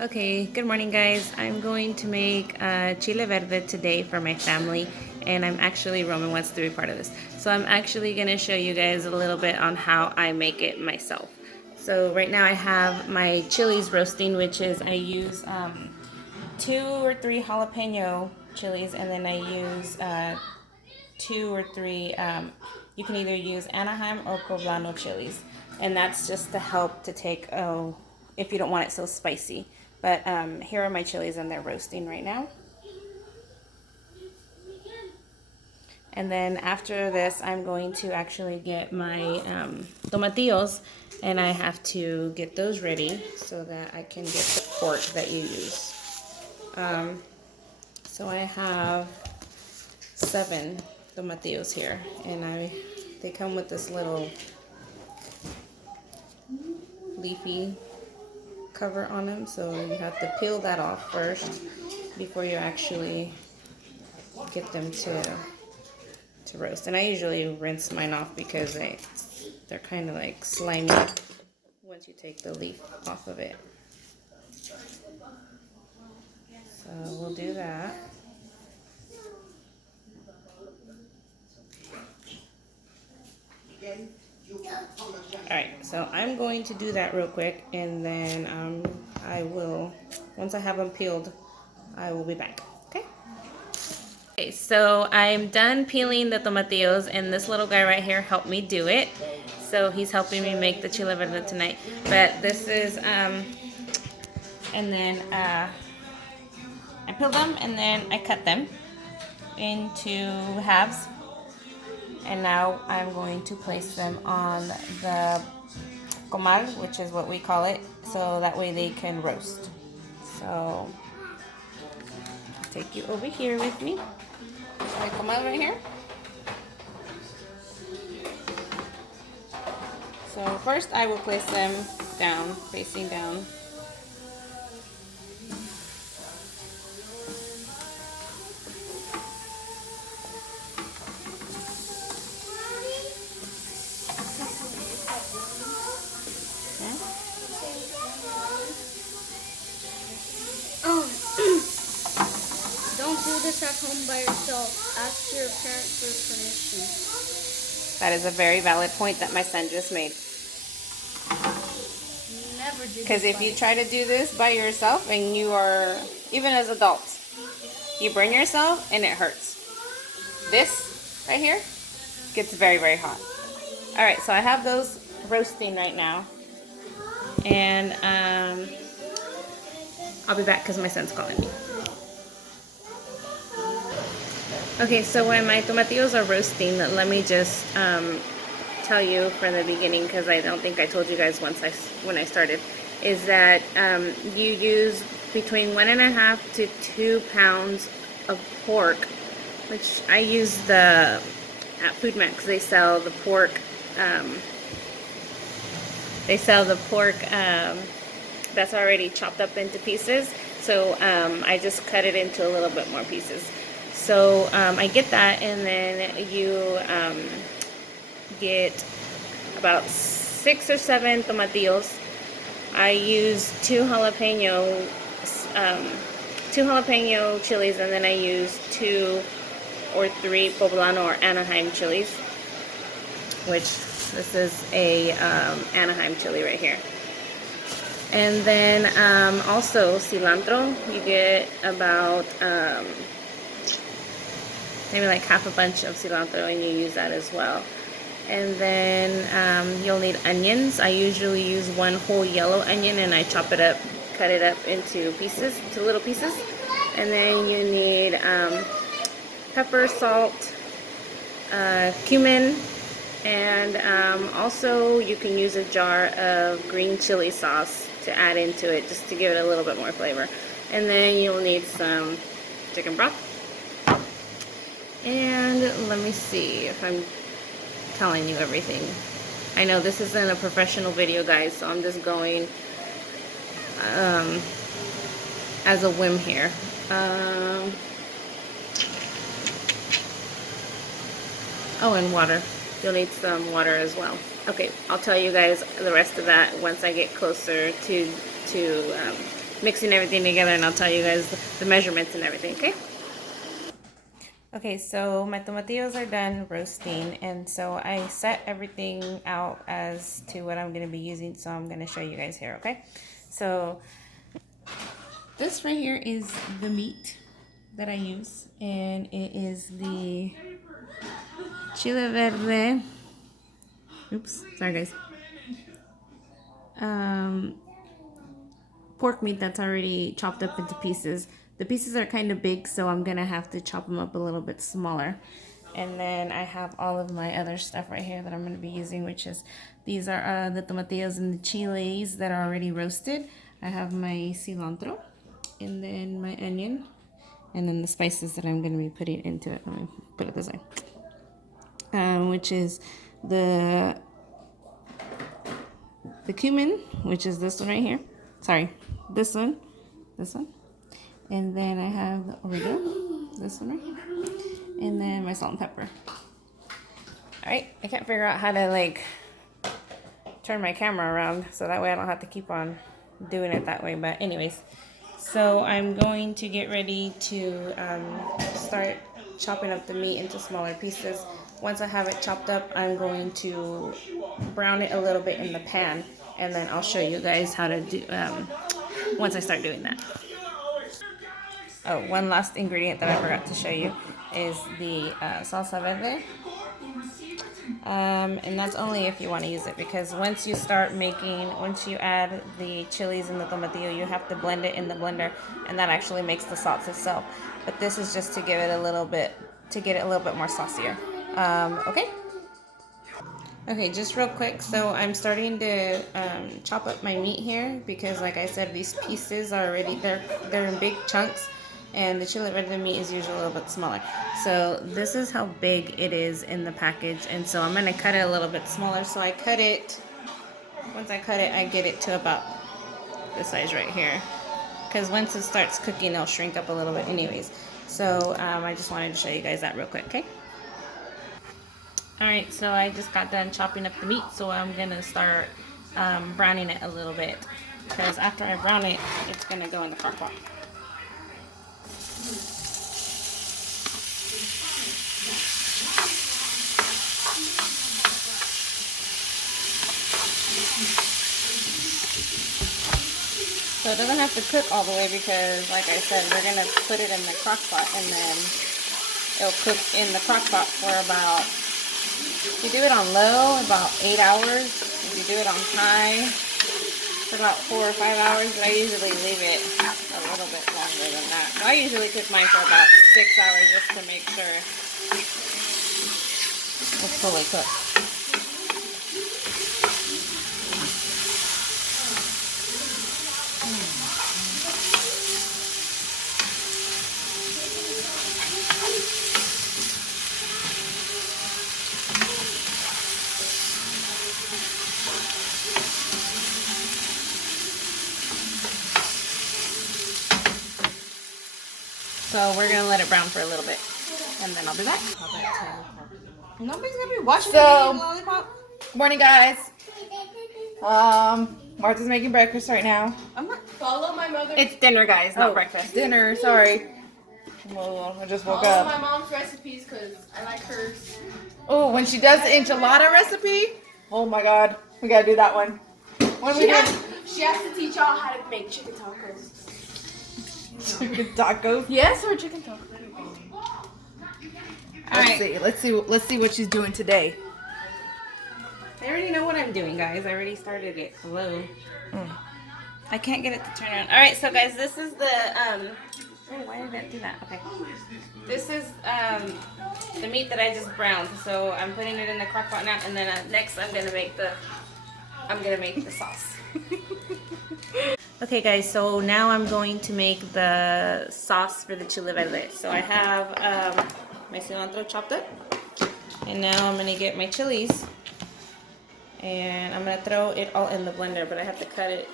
Okay, good morning guys. I'm going to make Chile Verde today for my family, and I'm actually, Roman wants to be part of this. So I'm actually going to show you guys a little bit on how I make it myself. So right now I have my chilies roasting, which is I use 2 or 3 jalapeno chilies, and then I use 2 or 3, you can either use Anaheim or poblano chilies, and that's just to help to take, if you don't want it so spicy. But here are my chilies, and they're roasting right now. And then after this, I'm going to actually get my tomatillos, and I have to get those ready so that I can get the pork that you use. So I have 7 tomatillos here, and they come with this little leafy cover on them, so you have to peel that off first before you actually get them to roast. And I usually rinse mine off because they're kind of like slimy once you take the leaf off of it. So we'll do that. Alright, so I'm going to do that real quick, and then I will, once I have them peeled, I will be back. Okay? Okay, so I'm done peeling the tomatillos, and this little guy right here helped me do it. So he's helping me make the chile verde tonight. But this is, and then I peeled them, and then I cut them into halves. And now I'm going to place them on the comal, which is what we call it, so that way they can roast. So I'll take you over here with me. My comal right here. So first I will place them down, facing down. Oh, don't do this at home by yourself. Ask your parents for permission. That is a very valid point that my son just made. Never do this. Because if you try to do this by yourself, and you are, even as adults, you burn yourself and it hurts. This right here gets very, very hot. Alright, so I have those roasting right now. And I'll be back because my son's calling me. Okay, so when my tomatillos are roasting, let me just tell you from the beginning, because I don't think I told you guys when I started, is that you use between 1.5 to 2 pounds of pork, which I use at Food Max. They sell the pork. That's already chopped up into pieces. So I just cut it into a little bit more pieces. So I get that, and then you get about 6 or 7 tomatillos. I use 2 jalapeno chilies, and then I use 2 or 3 poblano or Anaheim chilies, which this is a Anaheim chili right here. And then also cilantro. You get about maybe like half a bunch of cilantro, and you use that as well. And then you'll need onions. I usually use 1 whole yellow onion, and I chop it up, cut it up into pieces, into little pieces. And then you need pepper, salt, cumin, and also you can use a jar of green chili sauce to add into it, just to give it a little bit more flavor. And then you'll need some chicken broth. And let me see if I'm telling you everything. I know this isn't a professional video, guys, so I'm just going as a whim here. Oh, and water. You'll need some water as well. Okay, I'll tell you guys the rest of that once I get closer to mixing everything together, and I'll tell you guys the measurements and everything, okay? Okay, so my tomatillos are done roasting, and so I set everything out as to what I'm going to be using, so I'm going to show you guys here, okay? So this right here is the meat that I use, and it is the Chile Verde. Oops, sorry guys. Pork meat that's already chopped up into pieces. The pieces are kind of big, so I'm gonna have to chop them up a little bit smaller. And then I have all of my other stuff right here that I'm gonna be using, which is these are the tomatillos and the chiles that are already roasted. I have my cilantro, and then my onion, and then the spices that I'm gonna be putting into it. Let me put it this way, which is the cumin, which is this one right here. Sorry, this one, and then I have the oregano, this one right here, and then my salt and pepper. All right, I can't figure out how to like turn my camera around so that way I don't have to keep on doing it that way. But anyways, so I'm going to get ready to start chopping up the meat into smaller pieces. Once I have it chopped up, I'm going to brown it a little bit in the pan, and then I'll show you guys how to do once I start doing that. Oh, one last ingredient that I forgot to show you is the salsa verde. And that's only if you want to use it, because once you add the chilies and the tomatillo, you have to blend it in the blender, and that actually makes the sauce itself. But this is just to give it a little bit, to get it a little bit more saucier. Okay. Okay, just real quick, so I'm starting to chop up my meat here, because like I said, these pieces are already, they're in big chunks, and the Chile Verde meat is usually a little bit smaller. So this is how big it is in the package, and so I'm going to cut it a little bit smaller. So I cut it, once I cut it, I get it to about this size right here, because once it starts cooking, it'll shrink up a little bit anyways. So I just wanted to show you guys that real quick, okay? Alright, so I just got done chopping up the meat, so I'm going to start browning it a little bit, because after I brown it, it's going to go in the crock pot. So it doesn't have to cook all the way, because like I said, we're going to put it in the crock pot, and then it'll cook in the crock pot for about, if you do it on low, about 8 hours. If you do it on high, for about 4 or 5 hours. But I usually leave it a little bit longer than that. So I usually cook mine for about 6 hours just to make sure it's fully cooked. So we're gonna let it brown for a little bit, and then I'll be back. Nobody's gonna be watching me eating lollipop. Morning, guys. Martha's making breakfast right now. I'm not follow my mother. It's dinner, guys, not breakfast. Dinner. Sorry. Well, I just woke Follow up. my mom's recipes because I like hers. Oh, when she does the enchilada recipe. Oh my God, we gotta do that one. When we She has to teach y'all how to make chicken tacos. chicken tacos. Yes, or chicken tacos. Let's see what she's doing today. I already know what I'm doing, guys. I already started it. Hello. I can't get it to turn around. All right, so guys, this is the oh, why did it do that? Okay. This is the meat that I just browned. So I'm putting it in the crock pot now, and then next I'm gonna make the sauce. Okay, guys. So now I'm going to make the sauce for the chile verde. So I have my cilantro chopped up, and now I'm gonna get my chilies, and I'm gonna throw it all in the blender. But I have to cut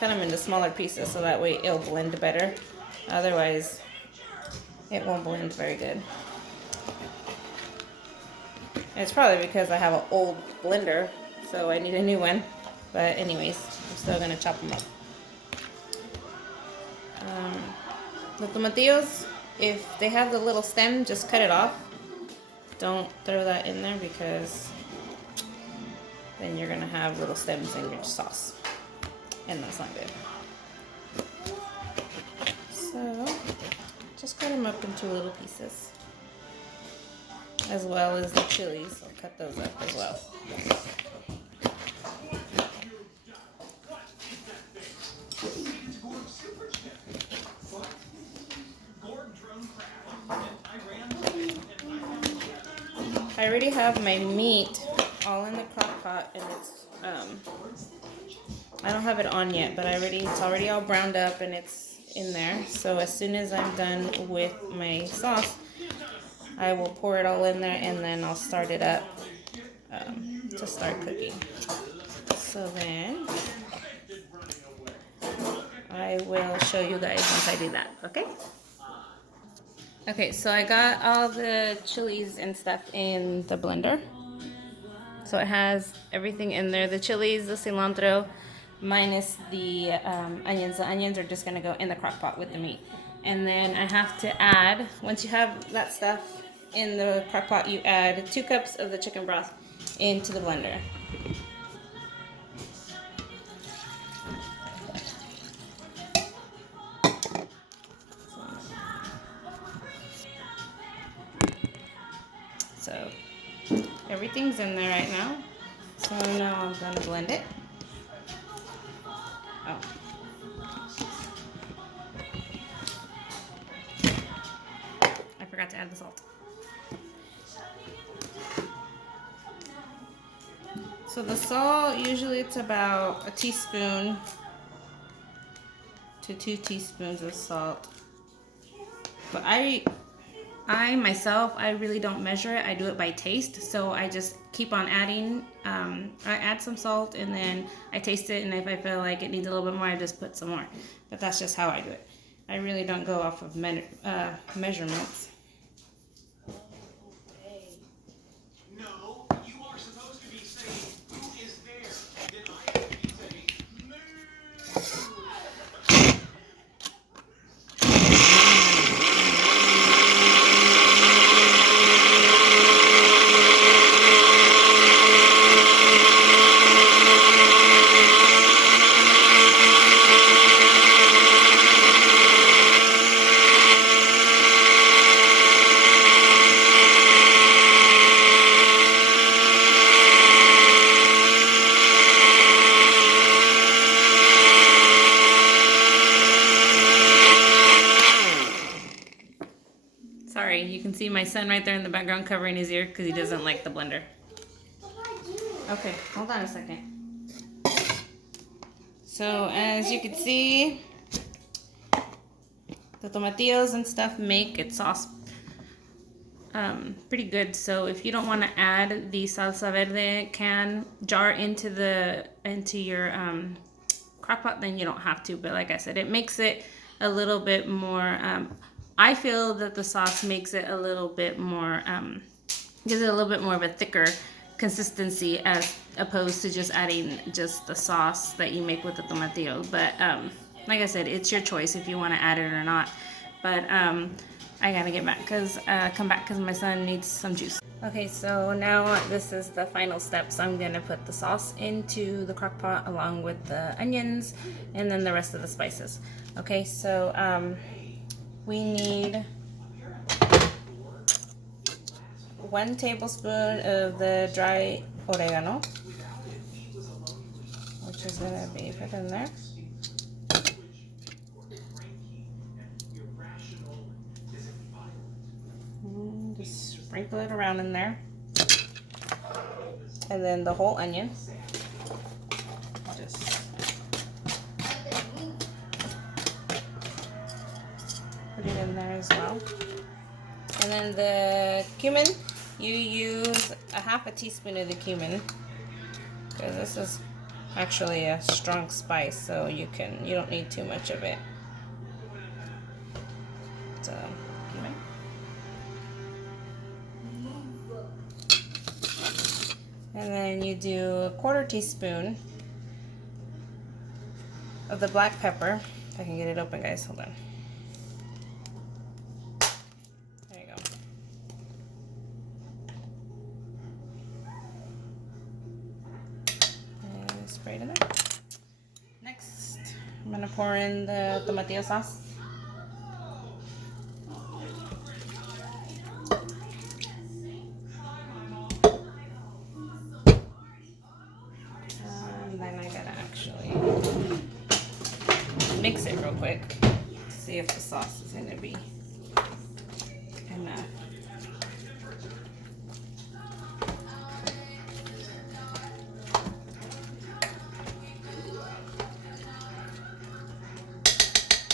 them into smaller pieces so that way it'll blend better. Otherwise, it won't blend very good. And it's probably because I have an old blender, so I need a new one. But anyways, I'm still gonna chop them up. The tomatillos, if they have the little stem, just cut it off. Don't throw that in there because then you're gonna have little stems in your sauce, and that's not good. So just cut them up into little pieces, as well as the chilies. I'll cut those up as well. I already have my meat all in the crock pot, and it's I don't have it on yet, but it's already all browned up and it's in there. So as soon as I'm done with my sauce, I will pour it all in there, and then I'll start it up to start cooking. So then I will show you guys once I do that, okay? Okay, so I got all the chilies and stuff in the blender. So it has everything in there, the chilies, the cilantro, minus the onions. The onions are just gonna go in the crock pot with the meat. And then I have to add, once you have that stuff in the crock pot, you add 2 cups of the chicken broth into the blender. So everything's in there right now. So now I'm gonna blend it. Oh. I forgot to add the salt. So the salt, usually it's about a teaspoon to 2 teaspoons of salt. But I myself, I really don't measure it. I do it by taste. So I just keep on adding. I add some salt, and then I taste it, and if I feel like it needs a little bit more, I just put some more. But that's just how I do it. I really don't go off of measurements. No, you are supposed to be saying, who is there? Then I have to be saying, moo. Sorry, you can see my son right there in the background covering his ear because he doesn't like the blender. Okay, hold on a second. So as you can see, the tomatillos and stuff make its sauce pretty good. So if you don't want to add the salsa verde jar into your crock pot, then you don't have to. But like I said, it makes it a little bit more. I feel that the sauce makes it a little bit more, gives it a little bit more of a thicker consistency as opposed to just adding just the sauce that you make with the tomatillo. But like I said, it's your choice if you want to add it or not. But I gotta get back come back because my son needs some juice. Okay, so now this is the final step. So I'm gonna put the sauce into the crock pot along with the onions and then the rest of the spices. Okay, so we need 1 tablespoon of the dry oregano, which is gonna be put in there. Just sprinkle it around in there. And then the whole onion. Just put it in there as well. And then the cumin, you use a half a teaspoon of the cumin because this is actually a strong spice, so you don't need too much of it. So cumin. And then you do a 1/4 teaspoon of the black pepper. If I can get it open, guys, hold on. There you go. And spray it in there. Next, I'm gonna pour in the tomatillo sauce. And then I gotta actually mix it real quick to see if the sauce is gonna be enough.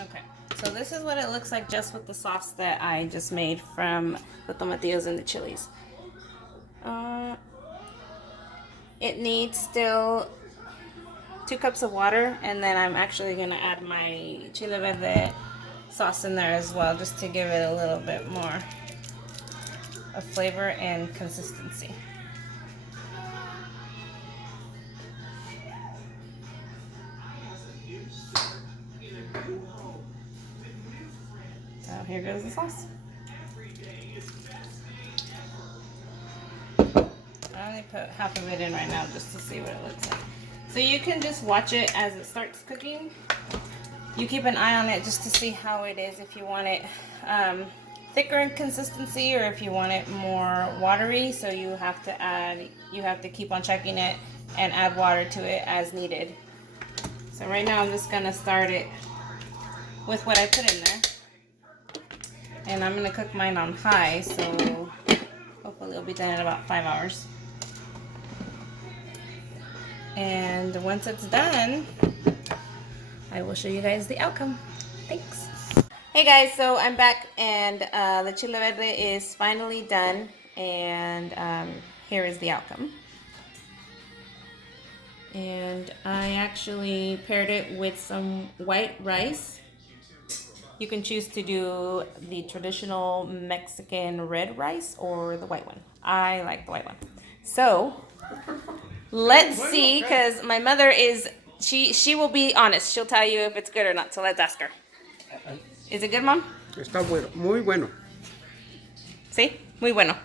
Okay, so this is what it looks like just with the sauce that I just made from the tomatillos and the chilies. It needs still 2 cups of water, and then I'm actually gonna add my Chile Verde sauce in there as well, just to give it a little bit more of flavor and consistency. So here goes the sauce. I only put half of it in right now just to see what it looks like. So you can just watch it as it starts cooking. You keep an eye on it just to see how it is, if you want it thicker in consistency or if you want it more watery. So you have to keep on checking it and add water to it as needed. So right now I'm just gonna start it with what I put in there. And I'm gonna cook mine on high, so hopefully it'll be done in about 5 hours. And once it's done, I will show you guys the outcome. Thanks. Hey guys, so I'm back, and the Chile Verde is finally done, and here is the outcome. And I actually paired it with some white rice. You can choose to do the traditional Mexican red rice or the white one. I like the white one. So let's see, because my mother is, she will be honest. She'll tell you if it's good or not. So let's ask her. Is it good, Mom? Está bueno, muy bueno. Sí, muy bueno.